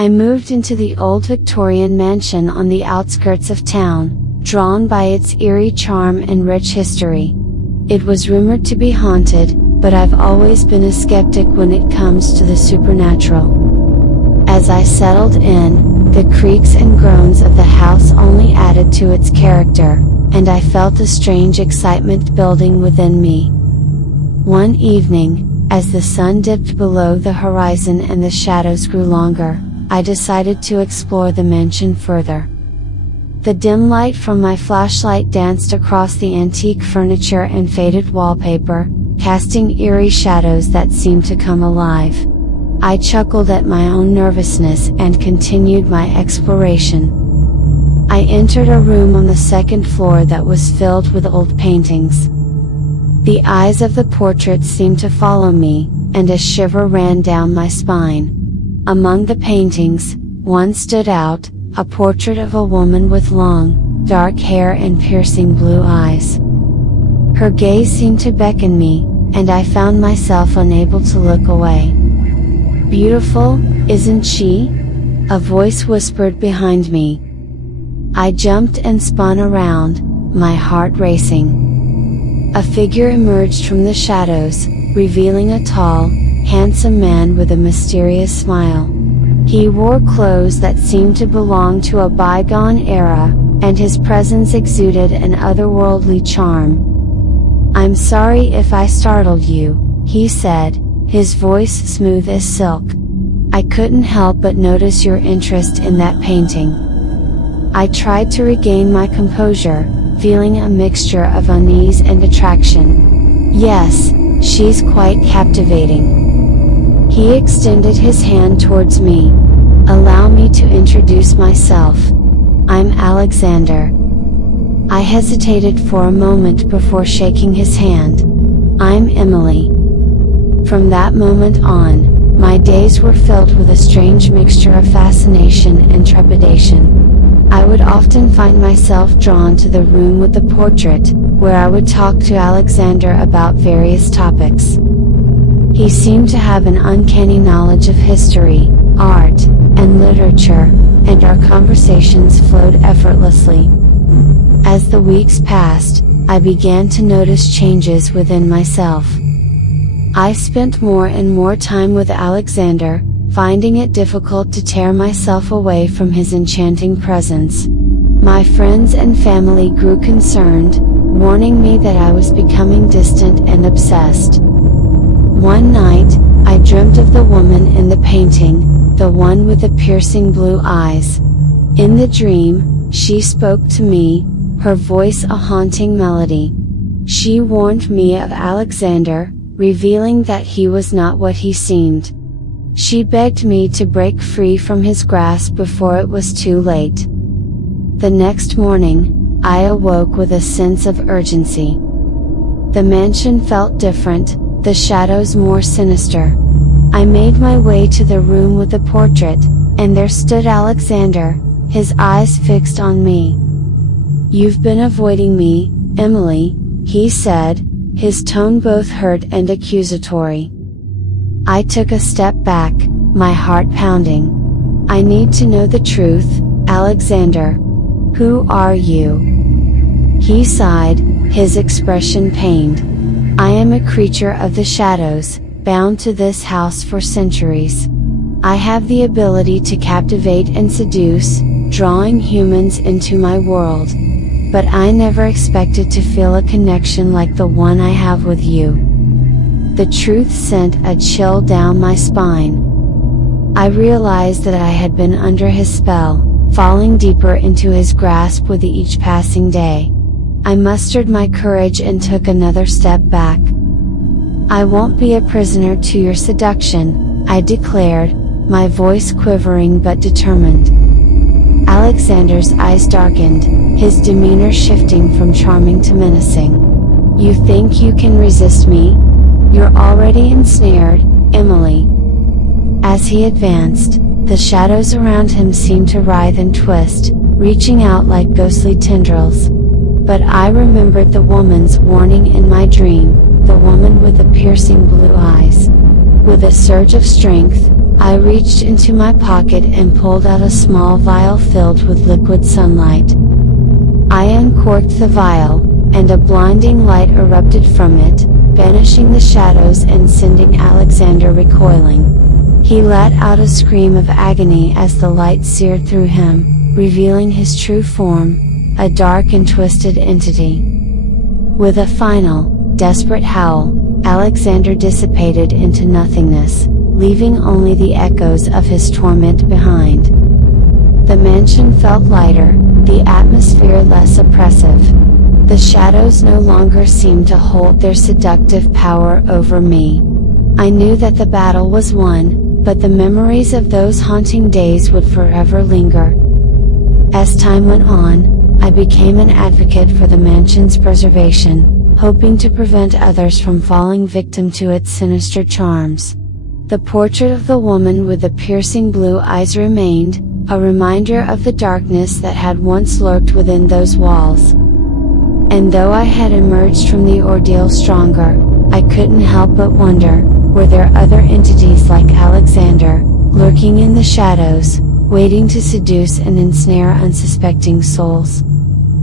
I moved into the old Victorian mansion on the outskirts of town, drawn by its eerie charm and rich history. It was rumored to be haunted, but I've always been a skeptic when it comes to the supernatural. As I settled in, the creaks and groans of the house only added to its character, and I felt a strange excitement building within me. One evening, as the sun dipped below the horizon and the shadows grew longer, I decided to explore the mansion further. The dim light from my flashlight danced across the antique furniture and faded wallpaper, casting eerie shadows that seemed to come alive. I chuckled at my own nervousness and continued my exploration. I entered a room on the second floor that was filled with old paintings. The eyes of the portraits seemed to follow me, and a shiver ran down my spine. Among the paintings, one stood out, a portrait of a woman with long, dark hair and piercing blue eyes. Her gaze seemed to beckon me, and I found myself unable to look away. "Beautiful, isn't she?" a voice whispered behind me. I jumped and spun around, my heart racing. A figure emerged from the shadows, revealing a tall, handsome man with a mysterious smile. He wore clothes that seemed to belong to a bygone era, and his presence exuded an otherworldly charm. "I'm sorry if I startled you," he said, his voice smooth as silk. "I couldn't help but notice your interest in that painting." I tried to regain my composure, feeling a mixture of unease and attraction. "Yes, she's quite captivating." He extended his hand towards me. "Allow me to introduce myself. I'm Alexander." I hesitated for a moment before shaking his hand. "I'm Emily." From that moment on, my days were filled with a strange mixture of fascination and trepidation. I would often find myself drawn to the room with the portrait, where I would talk to Alexander about various topics. He seemed to have an uncanny knowledge of history, art, and literature, and our conversations flowed effortlessly. As the weeks passed, I began to notice changes within myself. I spent more and more time with Alexander, finding it difficult to tear myself away from his enchanting presence. My friends and family grew concerned, warning me that I was becoming distant and obsessed. One night, I dreamt of the woman in the painting, the one with the piercing blue eyes. In the dream, she spoke to me, her voice a haunting melody. She warned me of Alexander, revealing that he was not what he seemed. She begged me to break free from his grasp before it was too late. The next morning, I awoke with a sense of urgency. The mansion felt different, the shadows more sinister. I made my way to the room with the portrait, and there stood Alexander, his eyes fixed on me. "You've been avoiding me, Emily," he said, his tone both hurt and accusatory. I took a step back, my heart pounding. "I need to know the truth, Alexander. Who are you?" He sighed, his expression pained. "I am a creature of the shadows, bound to this house for centuries. I have the ability to captivate and seduce, drawing humans into my world. But I never expected to feel a connection like the one I have with you." The truth sent a chill down my spine. I realized that I had been under his spell, falling deeper into his grasp with each passing day. I mustered my courage and took another step back. "I won't be a prisoner to your seduction," I declared, my voice quivering but determined. Alexander's eyes darkened, his demeanor shifting from charming to menacing. "You think you can resist me? You're already ensnared, Emily." As he advanced, the shadows around him seemed to writhe and twist, reaching out like ghostly tendrils. But I remembered the woman's warning in my dream, the woman with the piercing blue eyes. With a surge of strength, I reached into my pocket and pulled out a small vial filled with liquid sunlight. I uncorked the vial, and a blinding light erupted from it, banishing the shadows and sending Alexander recoiling. He let out a scream of agony as the light seared through him, revealing his true form, a dark and twisted entity. With a final, desperate howl, Alexander dissipated into nothingness, leaving only the echoes of his torment behind. The mansion felt lighter, the atmosphere less oppressive. The shadows no longer seemed to hold their seductive power over me. I knew that the battle was won, but the memories of those haunting days would forever linger. As time went on, I became an advocate for the mansion's preservation, hoping to prevent others from falling victim to its sinister charms. The portrait of the woman with the piercing blue eyes remained, a reminder of the darkness that had once lurked within those walls. And though I had emerged from the ordeal stronger, I couldn't help but wonder, were there other entities like Alexander, lurking in the shadows, waiting to seduce and ensnare unsuspecting souls?